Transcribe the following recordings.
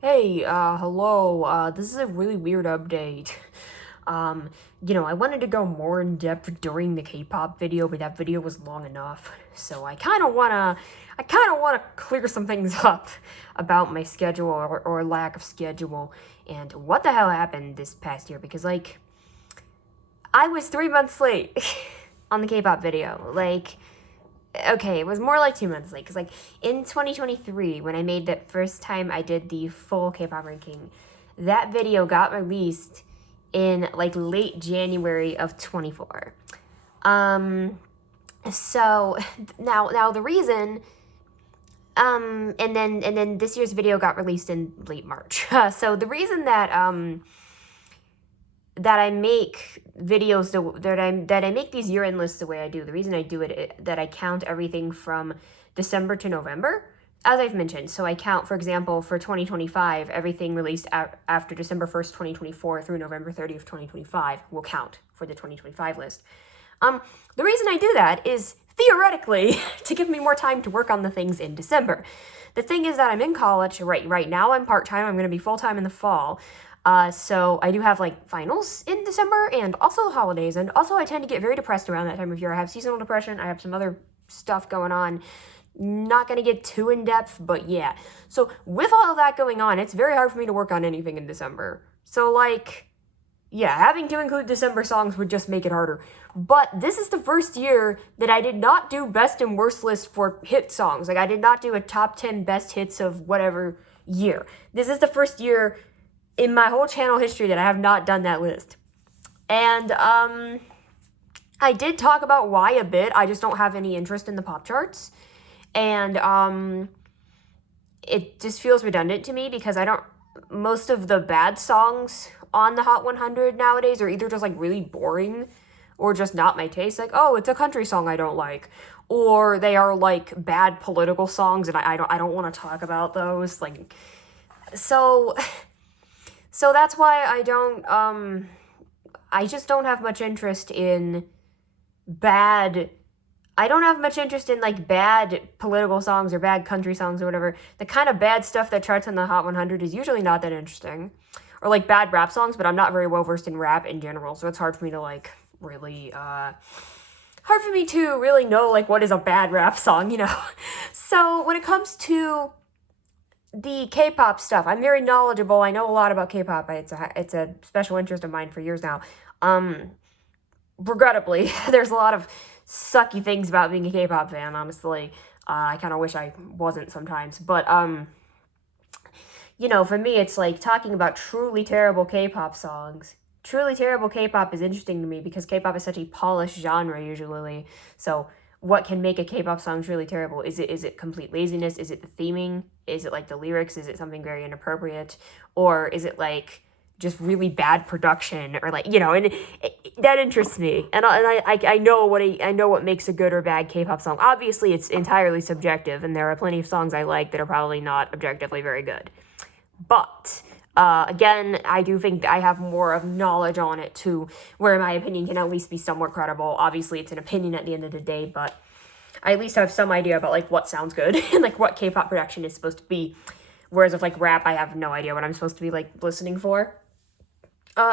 Hey, hello. This is a really weird update. I wanted to go more in depth during the K-pop video, but that video was long enough. So I kind of wanna clear some things up about my schedule or lack of schedule and what the hell happened this past year because I was 3 months late on the K-pop video. Okay, it was more like 2 months late, because in 2023, when I made that first time I did the full K-pop ranking, that video got released in late January of 24. Um, so now the reason, and then this year's video got released in late March. So the reason that I make videos that I make these year-end lists the way I do. The reason I do it that I count everything from December to November, as I've mentioned. So I count, for example, for 2025, everything released after December 1st, 2024 through November 30th, 2025 will count for the 2025 list. The reason I do that is theoretically to give me more time to work on the things in December. The thing is that I'm in college right now. I'm part-time. I'm going to be full-time in the fall. So I do have finals in December and also the holidays. And also I tend to get very depressed around that time of year. I have seasonal depression. I have some other stuff going on. Not going to get too in depth, but yeah. So with all of that going on, it's very hard for me to work on anything in December. So yeah, having to include December songs would just make it harder. But this is the first year that I did not do best and worst list for hit songs. I did not do a top 10 best hits of whatever year. This is the first year in my whole channel history that I have not done that list. And I did talk about why a bit. I just don't have any interest in the pop charts. And it just feels redundant to me because most of the bad songs on the Hot 100 nowadays are either just really boring or just not my taste. Oh, it's a country song I don't like. Or they are bad political songs and I don't want to talk about those. So that's why I just don't have much interest in bad bad political songs or bad country songs or whatever. The kind of bad stuff that charts on the Hot 100 is usually not that interesting. Or bad rap songs, but I'm not very well versed in rap in general, so it's hard for me to really know what is a bad rap song, So when it comes to the K-pop stuff, I'm very knowledgeable. I know a lot about K-pop. It's a special interest of mine for years now. Regrettably, there's a lot of sucky things about being a K-pop fan, honestly. I kind of wish I wasn't sometimes. But, for me, it's talking about truly terrible K-pop songs. Truly terrible K-pop is interesting to me because K-pop is such a polished genre usually. So what can make a K-pop song truly terrible? Is it complete laziness? Is it the theming? Is it the lyrics? Is it something very inappropriate? Or is it just really bad production? Or that interests me. And I know what makes a good or bad K-pop song. Obviously, it's entirely subjective, and there are plenty of songs I like that are probably not objectively very good. But again, I do think I have more of knowledge on it too, where my opinion can at least be somewhat credible. Obviously, it's an opinion at the end of the day, but I at least have some idea about what sounds good and what K-pop production is supposed to be. Whereas with rap, I have no idea what I'm supposed to be listening for.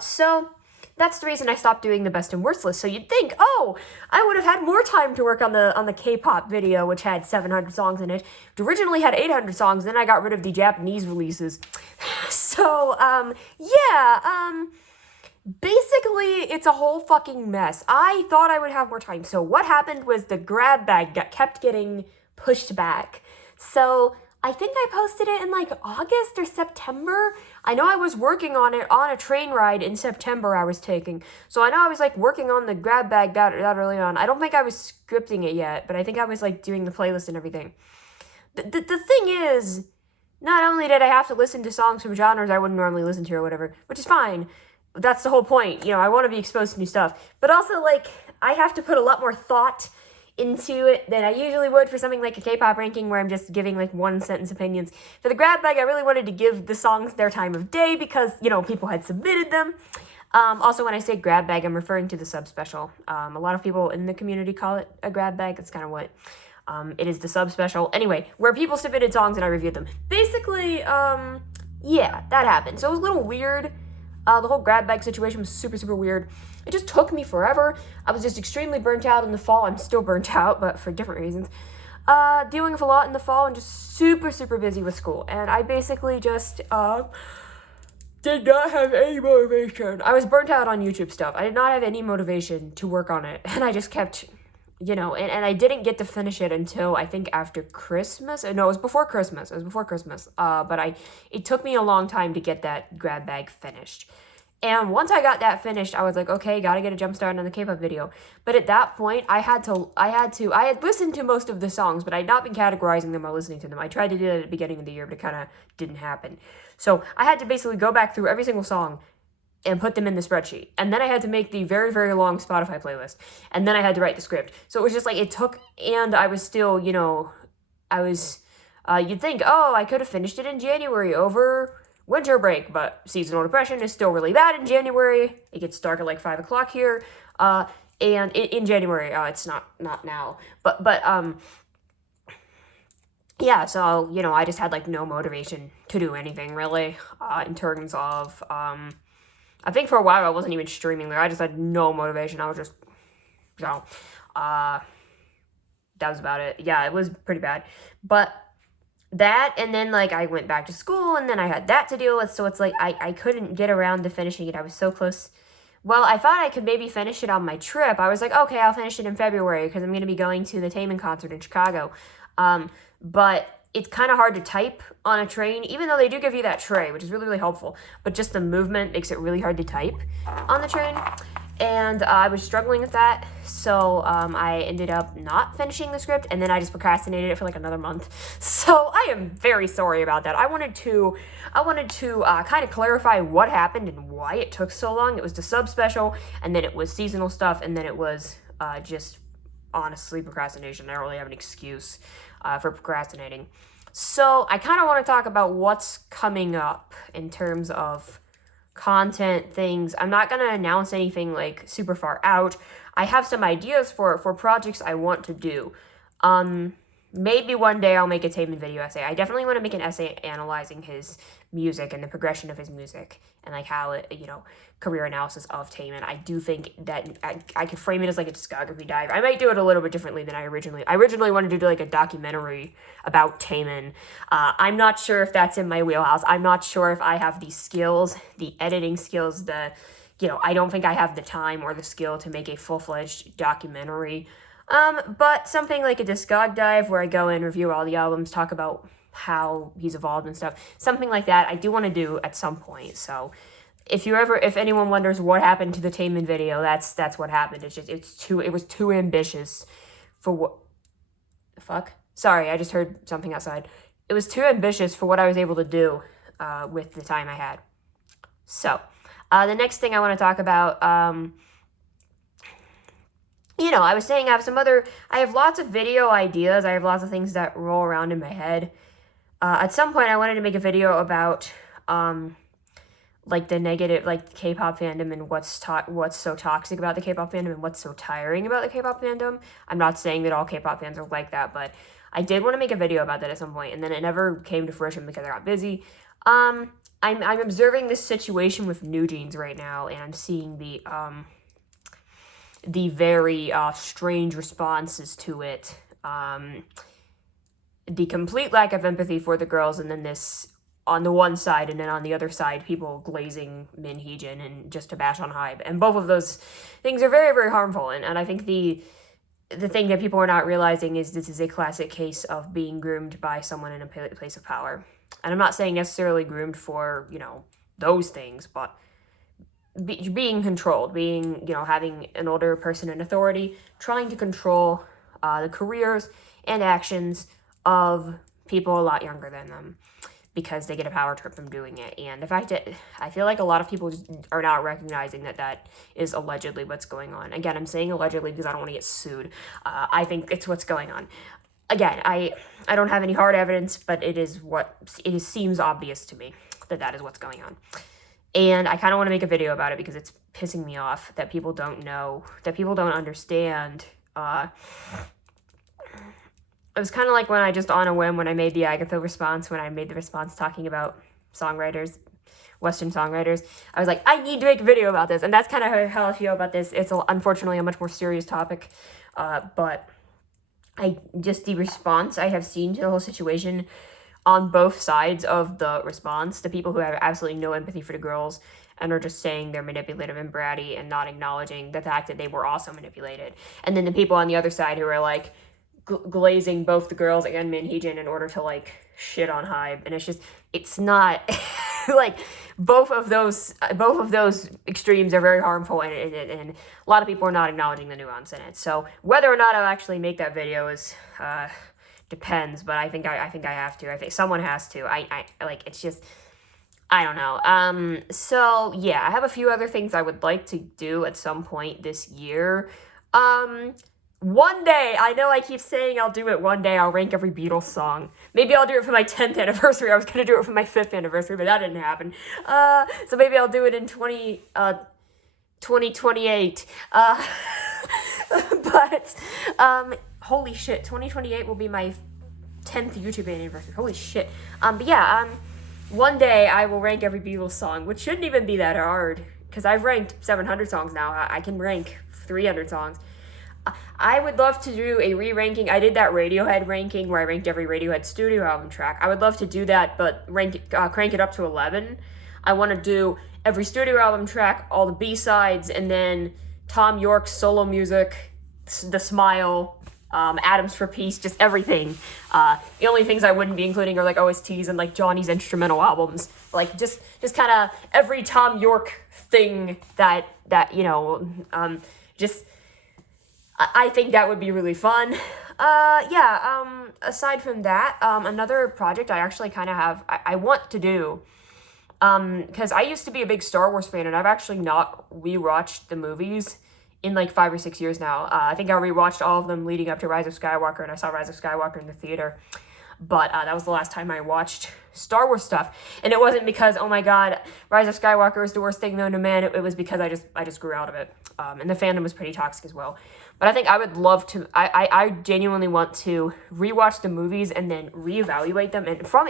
So that's the reason I stopped doing the best and worst list. So you'd think, oh, I would have had more time to work on the K-pop video, which had 700 songs in it. It originally had 800 songs, then I got rid of the Japanese releases. So, basically, it's a whole fucking mess. I thought I would have more time. So what happened was the grab bag kept getting pushed back. So I think I posted it in August or September. I know I was working on it on a train ride in September I was taking. So I know I was working on the grab bag that early on. I don't think I was scripting it yet, but I think I was doing the playlist and everything. The thing is, not only did I have to listen to songs from genres I wouldn't normally listen to or whatever, which is fine. That's the whole point. I want to be exposed to new stuff. But also, I have to put a lot more thought into it than I usually would for something like a K-pop ranking where I'm just giving one-sentence opinions. For the grab bag, I really wanted to give the songs their time of day because, people had submitted them. Also, when I say grab bag, I'm referring to the subspecial. A lot of people in the community call it a grab bag. That's kind of what it is, the subspecial. Anyway, where people submitted songs and I reviewed them. Basically, yeah, that happened. So it was a little weird. The whole grab bag situation was super, super weird. It just took me forever. I was just extremely burnt out in the fall. I'm still burnt out, but for different reasons. Dealing with a lot in the fall and just super, super busy with school. And I basically just, did not have any motivation. I was burnt out on YouTube stuff. I did not have any motivation to work on it. And I just kept, and I didn't get to finish it until I think after Christmas. No, it was before Christmas. But it took me a long time to get that grab bag finished. And once I got that finished, I was like, okay, gotta get a jump start on the K-pop video. But at that point, I had listened to most of the songs, but I had not been categorizing them or listening to them. I tried to do that at the beginning of the year, but it kind of didn't happen. So I had to basically go back through every single song and put them in the spreadsheet. And then I had to make the very, very long Spotify playlist. And then I had to write the script. So it was just like, it took, and I was still, you'd think, oh, I could have finished it in January over winter break, but seasonal depression is still really bad in January. It gets dark at like 5 o'clock here. And in January, it's not now. Yeah, so, I just had, like, no motivation to do anything, really, in terms of, I think for a while I wasn't even streaming there. I just had no motivation. I was just, that was about it. Yeah, it was pretty bad. But that, and then, like, I went back to school, and then I had that to deal with, so it's like, I couldn't get around to finishing it. I was so close. Well, I thought I could maybe finish it on my trip. I was like, okay, I'll finish it in February, because I'm going to be going to the Taemin concert in Chicago. But it's kind of hard to type on a train, even though they do give you that tray, which is really, really helpful. But just the movement makes it really hard to type on the train. And I was struggling with that, so I ended up not finishing the script, and then I just procrastinated it for like another month. So I am very sorry about that. I wanted to kind of clarify what happened and why it took so long. It was the sub special, and then it was seasonal stuff, and then it was just honestly procrastination. I don't really have an excuse for procrastinating. So I kind of want to talk about what's coming up in terms of content things. I'm not going to announce anything like super far out. I have some ideas for projects I want to do. Maybe one day I'll make a Taemin video essay. I definitely want to make an essay analyzing his music and the progression of his music and like how it, career analysis of Taemin. I do think that I could frame it as like a discography dive. I might do it a little bit differently than I originally wanted to do like a documentary about Taemin. I'm not sure if that's in my wheelhouse. I'm not sure if I have the skills, the editing skills, I don't think I have the time or the skill to make a full-fledged documentary. But something like a discog dive where I go and review all the albums, talk about how he's evolved and stuff, something like that I do want to do at some point. So if anyone wonders what happened to the Taemin video, that's what happened. It was too ambitious for what the fuck? Sorry, I just heard something outside. It was too ambitious for what I was able to do with the time I had. So, the next thing I want to talk about, I was saying I have lots of video ideas. I have lots of things that roll around in my head. At some point, I wanted to make a video about, like the negative, like K-pop fandom and what's so toxic about the K-pop fandom and what's so tiring about the K-pop fandom. I'm not saying that all K-pop fans are like that, but I did want to make a video about that at some point, and then it never came to fruition because I got busy. I'm observing this situation with New Jeans right now, and I'm seeing the very strange responses to it. The complete lack of empathy for the girls, and then this on the one side, and then on the other side, people glazing Min Heejin and just to bash on Hybe. And both of those things are very, very harmful. And I think the thing that people are not realizing is this is a classic case of being groomed by someone in a place of power. And I'm not saying necessarily groomed for, those things, but being controlled, having an older person in authority, trying to control the careers and actions of people a lot younger than them because they get a power trip from doing it. And the fact that I feel like a lot of people are not recognizing that is allegedly what's going on. Again, I'm saying allegedly because I don't want to get sued. I think it's what's going on. Again, I don't have any hard evidence, but it seems obvious to me that is what's going on. And I kind of want to make a video about it because it's pissing me off that people don't know, that people don't understand. It was kind of like when I just on a whim, when I made the Agatha response, when I made the response talking about songwriters, Western songwriters. I was like, I need to make a video about this. And that's kind of how I feel about this. It's unfortunately a much more serious topic. But the response I have seen to the whole situation on both sides of the response, the people who have absolutely no empathy for the girls and are just saying they're manipulative and bratty and not acknowledging the fact that they were also manipulated. And then the people on the other side who are like glazing both the girls and Min Heejin in order to like shit on Hybe. And it's not like both of those extremes are very harmful, and a lot of people are not acknowledging the nuance in it. So whether or not I'll actually make that video is depends, but I think I have to. I think someone has to. I like, it's just, I don't know. So yeah, I have a few other things I would like to do at some point this year. One day, I know I keep saying I'll do it one day, I'll rank every Beatles song. Maybe I'll do it for my 10th anniversary. I was going to do it for my 5th anniversary, but that didn't happen. So maybe I'll do it in 2028. But, holy shit, 2028 will be my 10th YouTube anniversary. Holy shit. But yeah, one day I will rank every Beatles song, which shouldn't even be that hard, because I've ranked 700 songs now. I can rank 300 songs. I would love to do a re-ranking. I did that Radiohead ranking where I ranked every Radiohead studio album track. I would love to do that, but crank it up to 11. I want to do every studio album track, all the B-sides, and then Tom York's solo music, The Smile, Atoms for Peace, just everything. The only things I wouldn't be including are like OSTs and like Johnny's instrumental albums. Like just kind of every Tom York thing that you know, just... I think that would be really fun. Aside from that, another project I actually kind of have, I want to do, because I used to be a big Star Wars fan, and I've actually not rewatched the movies in like 5 or 6 years now. I think I rewatched all of them leading up to Rise of Skywalker, and I saw Rise of Skywalker in the theater. But that was the last time I watched Star Wars stuff. And it wasn't because, oh my god, Rise of Skywalker is the worst thing known to man. It was because I just grew out of it. And the fandom was pretty toxic as well. But I think I would love to, I genuinely want to rewatch the movies and then reevaluate them. And from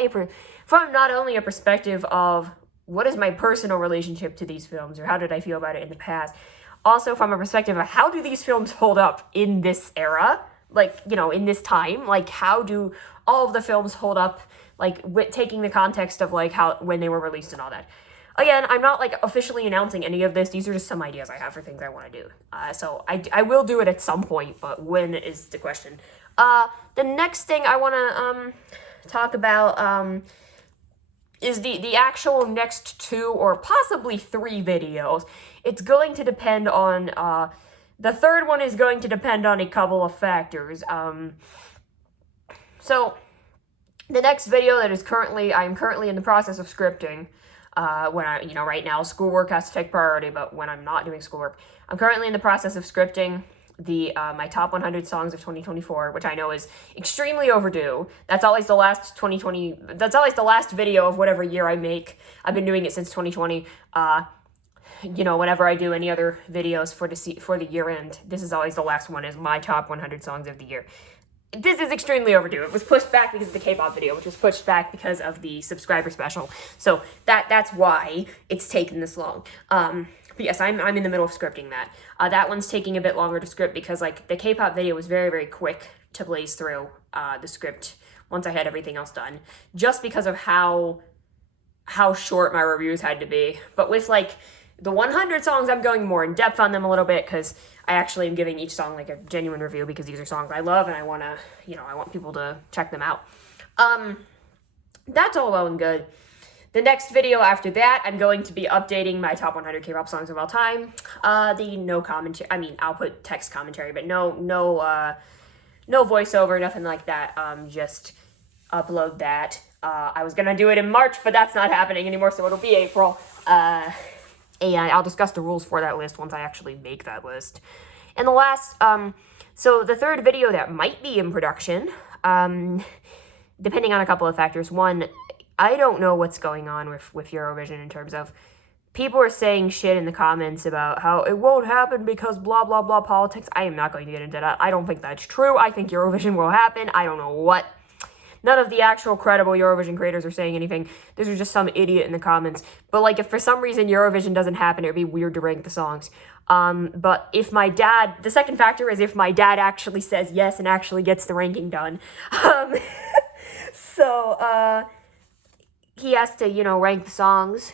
not only a perspective of what is my personal relationship to these films, or how did I feel about it in the past, also from a perspective of how do these films hold up in this era? Like, you know, in this time, like how do all of the films hold up, like taking the context of like how, when they were released and all that. Again, I'm not like officially announcing any of this. These are just some ideas I have for things I want to do. So I will do it at some point, but when is the question. The next thing I want to talk about is the actual next 2 or possibly 3 videos. It's going to depend on, the third one is going to depend on a couple of factors. So the next video that is I'm currently in the process of scripting. When right now schoolwork has to take priority, but when I'm not doing schoolwork, I'm currently in the process of scripting my top 100 songs of 2024, which I know is extremely overdue. That's always the last video of whatever year I make. I've been doing it since 2020. Whenever I do any other videos for the year end, this is always the last one, is my top 100 songs of the year. This is extremely overdue. It was pushed back because of the K-pop video, which was pushed back because of the subscriber special. So that's why it's taken this long. But yes, I'm in the middle of scripting that. That one's taking a bit longer to script because like the K-pop video was very, very quick to blaze through the script once I had everything else done, just because of how short my reviews had to be. But with like the 100 songs, I'm going more in depth on them a little bit because I actually am giving each song like a genuine review because these are songs I love and I want to, I want people to check them out. That's all well and good. The next video after that, I'm going to be updating my top 100 K-pop songs of all time. No commentary, I'll put text commentary, but no voiceover, nothing like that. Just upload that. I was gonna do it in March, but that's not happening anymore, so it'll be April. And I'll discuss the rules for that list once I actually make that list. And the last, so the third video that might be in production, depending on a couple of factors. One, I don't know what's going on with Eurovision in terms of people are saying shit in the comments about how it won't happen because blah, blah, blah politics. I am not going to get into that. I don't think that's true. I think Eurovision will happen. I don't know what none of the actual credible Eurovision creators are saying anything. This was just some idiot in the comments. But like, if for some reason Eurovision doesn't happen, it would be weird to rank the songs. But if my dad, the second factor is if my dad actually says yes and actually gets the ranking done. So, he has to, you know, rank the songs.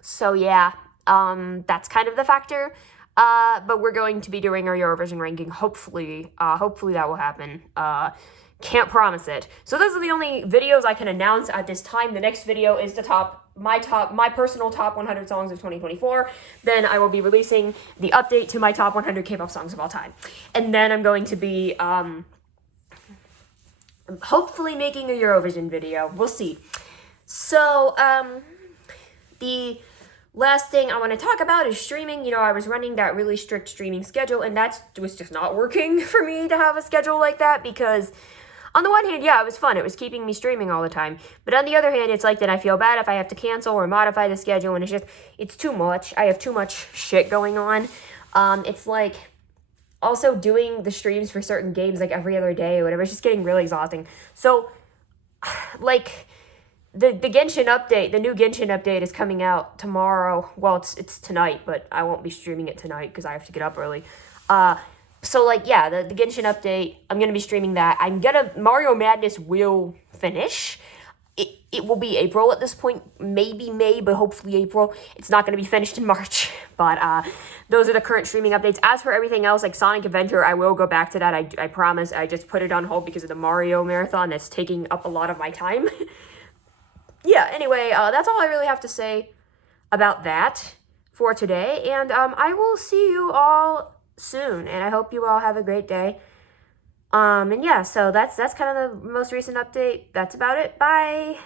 So yeah, that's kind of the factor. But we're going to be doing our Eurovision ranking. Hopefully that will happen. Can't promise it. So those are the only videos I can announce at this time. The next video is my personal top 100 songs of 2024. Then I will be releasing the update to my top 100 K-pop songs of all time. And then I'm going to be, hopefully making a Eurovision video. We'll see. So, the last thing I want to talk about is streaming. You know, I was running that really strict streaming schedule, and that was just not working for me to have a schedule like that, because on the one hand, yeah, it was fun. It was keeping me streaming all the time. But on the other hand, it's like that I feel bad if I have to cancel or modify the schedule, and it's too much. I have too much shit going on. It's like also doing the streams for certain games like every other day or whatever. It's just getting really exhausting. So, like, the Genshin update, the new Genshin update is coming out tomorrow. Well, it's tonight, but I won't be streaming it tonight because I have to get up early. So, like, yeah, the Genshin update, I'm going to be streaming that. Mario Madness will finish. It will be April at this point, maybe May, but hopefully April. It's not going to be finished in March, but those are the current streaming updates. As for everything else, like Sonic Adventure, I will go back to that. I promise. I just put it on hold because of the Mario Marathon that's taking up a lot of my time. Yeah, anyway, that's all I really have to say about that for today, and I will see you all soon, and I hope you all have a great day. And yeah, so that's kind of the most recent update. That's about it. Bye!